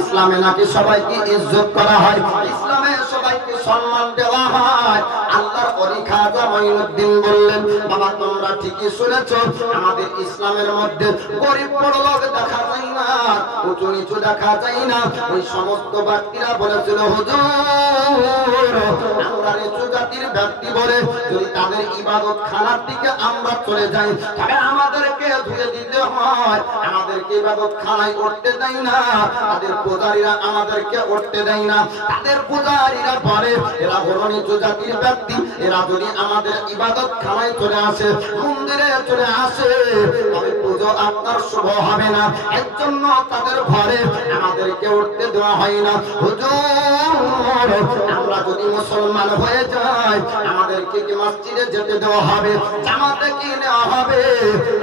ইসলামে নাকি সবাইকে ইজ্জত করা হয়, ইসলামে সবাইকে সম্মান দেওয়া হয়। আল্লাহর ওলি খাজা মঈনুদ্দিন বললেন, বাবা তোমরা ঠিকই শুনেছো, আমাদের ইসলামের মধ্যে গরিব বড় লোক দেখা যায় না, উঁচু নিচু দেখা যায় না। ওই সমস্ত ব্যক্তিরা বলেছিল, হুজুর আমরা নিচু জাতির ব্যক্তি বলে যদি তাদের ইবাদত খানার দিকে আমরা চলে যাই, তবে আমাদেরকে ধুয়ে দিতে হয়, আমাদেরকে ইবাদত খানায় উঠতে দেয় না, তাদের পূজারীরা আমাদেরকে উঠতে দেয় না। তাদের পূজারীরা বলে এরা হলো নিচু জাতির ব্যক্তি, এরা যদি আমাদের ইবাদত খানায় চলে আসে, মন্দিরে চলে আসে, তবে পুজো আপনার শুভ হবে না। এর জন্য তাদের ঘরে আমাদেরকে উঠতে দেওয়া হয় না। হুজুর আমরা যদি মুসলমান হয়ে যাই, আমাদেরকে কি মসজিদে যেতে দেওয়া হবে, জামাতে কি নেওয়া হবে?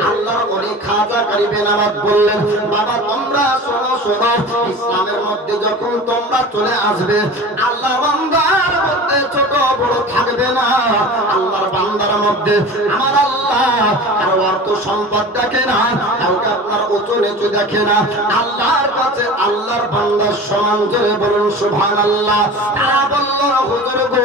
আল্লাহর ওলি খাজা গরিবে নওয়াজ বললেন, বাবা তোমরা শোনো শোনো, ইসলামের মধ্যে যখন তোমরা চলে আসবে, আল্লাহর বান্দার মধ্যে ছোট বড় থাকবে না। আল্লাহর বান্দার মধ্যে আমার আল্লাহ কারো অর্থ সম্পদ দেখে না, কাউকে আপনার উঁচু নিচু দেখে না। আল্লাহর কাছে আল্লাহর বান্দার সমান। জোরে বলুন সুবহানাল্লাহ। তারা বলল, হুজুর গো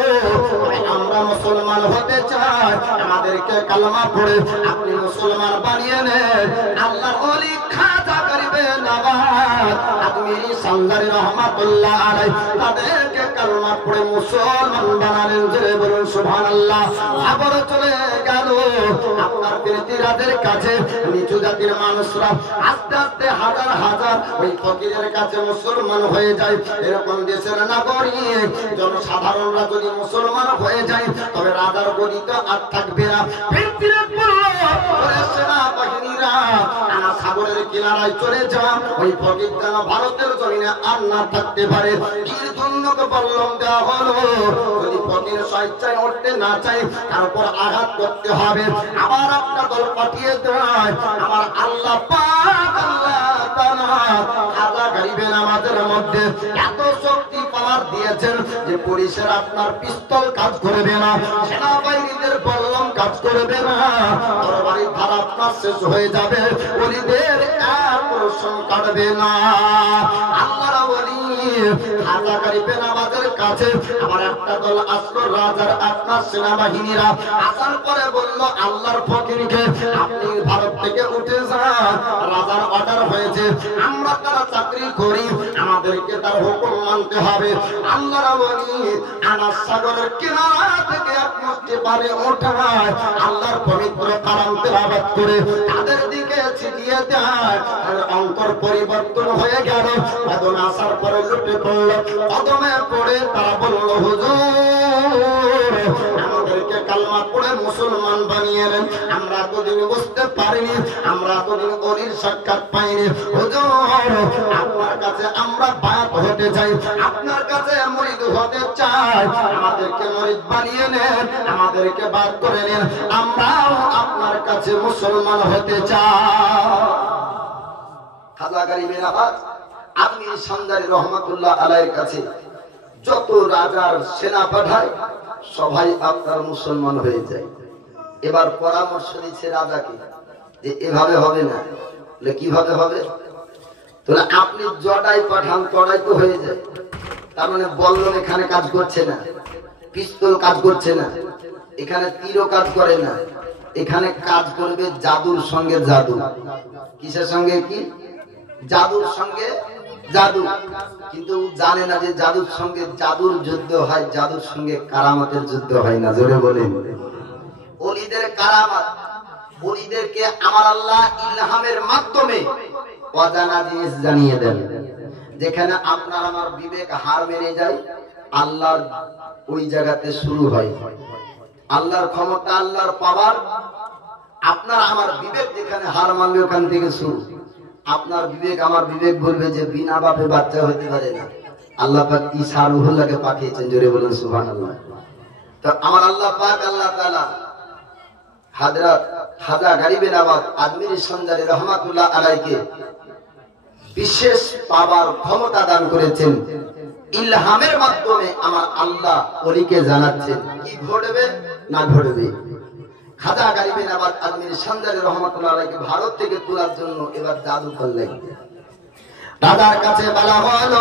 আমরা মুসলমান হতে চাই, আমাদেরকে কালেমা পড়ে আপনি মুসলমান বানিয়ে নেন। আল্লাহর ওলি খাজা গরিবে নওয়াজ আজমিরি সান্দারি রহমাতুল্লাহ আলাইহি তাদেরকে কালেমা পড়ে মুসলমান বানালেন। জোরে বলুন সুবহানাল্লাহ। খবর চলে গেল আপনার পীরতিরাদের কাছে, নিচু জাতির মানুষরা আস্তে আস্তে হাজার হাজার ওই ফকিরের কাছে মুসলমান হয়ে যায়। এরকম দেশের নাগরিক জনসাধারণরা যদি মুসলমান হয়ে যায়, তবে রাজার গদি তো আর থাকবে না। সেনাবাহিনীরা সাগরের কিনারায় চলে যাওয়া ওই ফকির যেন ভারতের জমিনে আর না থাকতে পারে। এর জন্য বললাম দেওয়া হলো, যদি ফকির স্বেচ্ছায় উঠতে না চাই, তার উপর আঘাত করতে হবে। আবার একটা দল পাঠিয়ে দেয়। আমার আল্লাহ পাক আল্লাহ তাআলা খাজা গরিবে নওয়াজের মধ্যে এত শক্তি পাওয়ার দিয়েছেন যে পুলিশের আপনার পিস্তল কাজ করবে না, সেনাবাহিনীদের বললাম কাজ করবে না, তরবারির ধার আপনার শেষ হয়ে যাবে, ওলিদের এক প্রশ্ন কাটবে না। আল্লাহর ওলি খাজা গরিবে নওয়াজের কাছে আবার একটা দল আসলো, রাজার আপনার সেনাবাহিনীরা আসার পরে বলল, আল্লাহর ফকিরকে আপনি ভারত থেকে উঠে যান, রাজার অর্ডার হয়েছে, আমরা তারা চাকরি করি, আমাদেরকে তার হুকুম মানতে হবে। আল্লাহর ওলি আনাস সাগরের কিনারা থেকে এক মুষ্টি পানি ওঠায়, আল্লাহর পবিত্র কালাম তেলাওয়াত করে তাদের দিকে ছিটিয়ে দেয়। তার অন্তর পরিবর্তন হয়ে গেল। কদমে আসার পরে লুটে পড়ল, কদমে পড়ে তারা বলল, হুজুর আমাদেরকে কালমা পড়ে মুসলমান বানিয়ে নেন, আমরা এতদিন বুঝতে পারিনি, আমরা এতদিন ওলির সাক্ষাৎ পাইনি। হুজুর আপনার কাছে আমরা বায়াত হতে চাই, আপনার কাছে মুরিদ হতে চাই, আমাদেরকে মুরিদ বানিয়ে নেন, আমাদেরকে বাদ করে নেন, আমরাও আপনার কাছে মুসলমান হতে চাই। খাজা গরিবে নওয়াজ আজমিরি সান্দারি রহমাতুল্লাহ আলাইহির কাছে যত রাজার সেনা পাঠায়, সবাই আপনার মুসলমান হয়ে যায়। এবার পরামর্শ দিচ্ছে রাজাকে যে এভাবে হবে না, কিভাবে হবে? তাহলে আপনি জটাই পাঠান, তড়াই তো হয়ে যায়। তার মানে বল্লম এখানে কাজ করছে না, পিস্তল কাজ করছে না, এখানে তীরও কাজ করে না, এখানে কাজ করবে জাদুর সঙ্গে জাদু। কিসের সঙ্গে কি? জাদুর সঙ্গে জাদু। কিন্তু জানে না যে জাদুর সঙ্গে জাদুর যুদ্ধ হয়, জাদুর সঙ্গে কারামাতের যুদ্ধ হয় না। জোরে বলেন। ওলিদের কারামাত, ওলিদেরকে আমার আল্লাহ ইলহামের মাধ্যমে অজানা জিনিস জানিয়ে দেন। যেখানে আপনার আমার বিবেক হার মেরে যায়, আল্লাহর ওই জায়গাতে শুরু হয়। আল্লাহর ক্ষমতা, আল্লাহর পাওয়ার, আপনার আমার বিবেক যেখানে হার মানবে ওখান থেকে শুরু। আপনার বিবেক আমার বিবেক বলবে যে বিনা বাপে বাচ্চা হতে পারে না। আল্লাহ পাক ঈসা রুহুল্লাহকে পাঠিয়েছেন। জোরে বলেন সুবহানাল্লাহ। তো আমার আল্লাহ পাক আল্লাহ তাআলা হযরত খাজা গরিবে নওয়াজ আজমিরি সান্দারি রহমাতুল্লাহ আলাইহিকে বিশেষ পাওয়ার ক্ষমতা দান করেছেন। ইলহামের মাধ্যমে আমার আল্লাহ ওলিকে জানাচ্ছেন কি ঘটবে না ঘটবে। খাজা গরিবে নওয়াজ আজমিরি সান্দারি রহমাতুল্লাহ আলাইহিকে ভারত থেকে তোলার জন্য এবার জাদু করলেন। রাজার কাছে বলা হলো